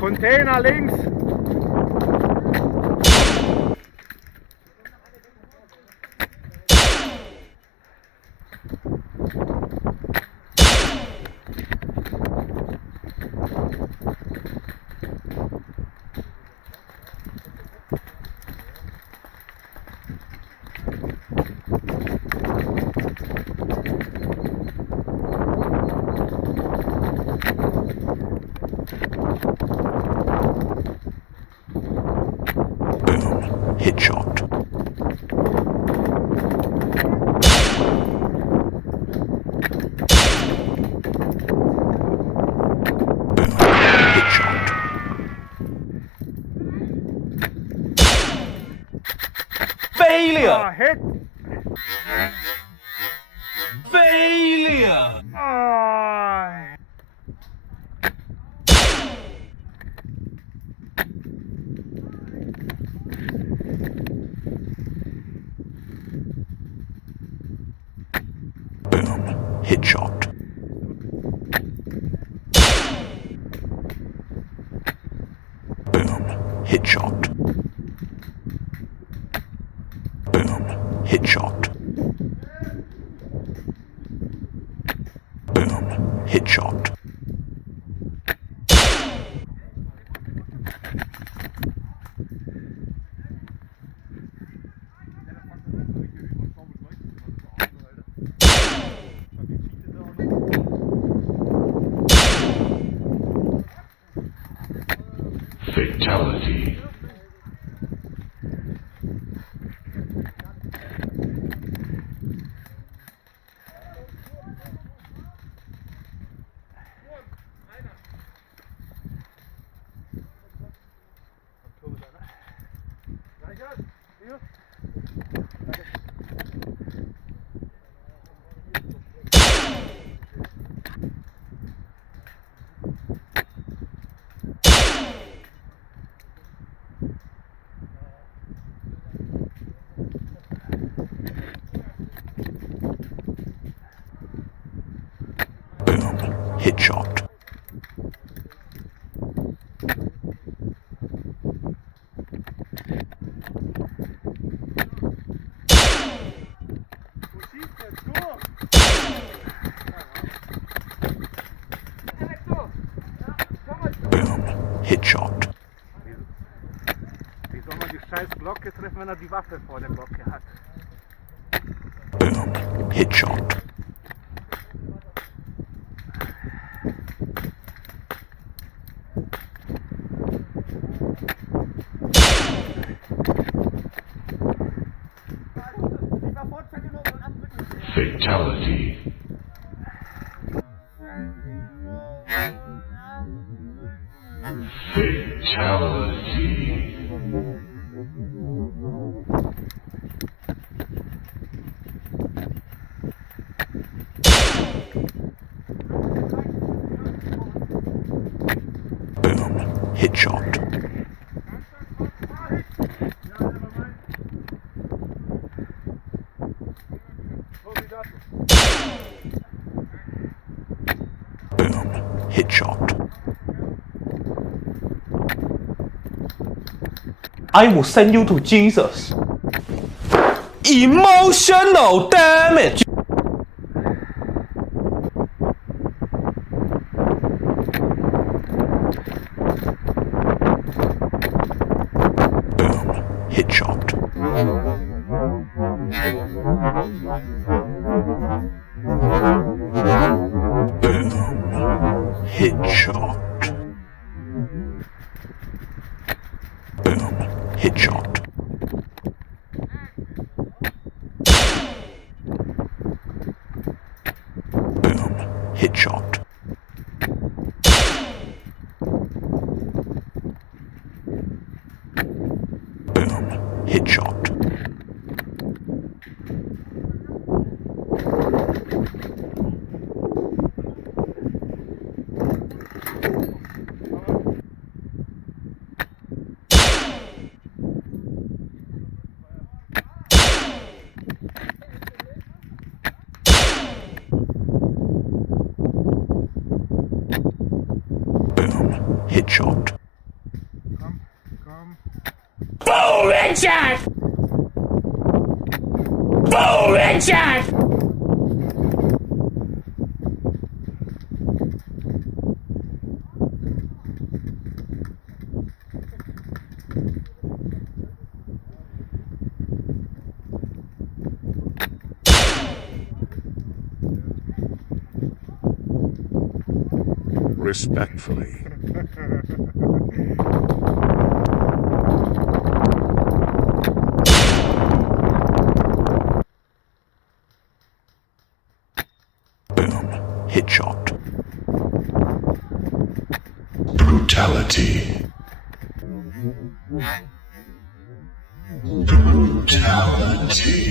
Container links. Headshot. Boom. Headshot. Failure! Hit. Failure! Boom. Headshot. Boom. Headshot. Boom. Headshot. Boom. Headshot. Fatality. Boom. Headshot. Boom. Headshot. Wie soll man die scheiß Glocke treffen, wenn er die Waffe vor der Glocke hat? Boom. Headshot. Fatality. Fatality. Boom. Headshot. Boom. Headshot. I will send you to Jesus. Emotional damage. Boom. Headshot. Boom. Headshot. Boom. Headshot. Boom. Headshot. Boom. Headshot. Boom. Headshot. headshot! Boom, headshot! Respectfully. Boom. Headshot. Brutality. Brutality.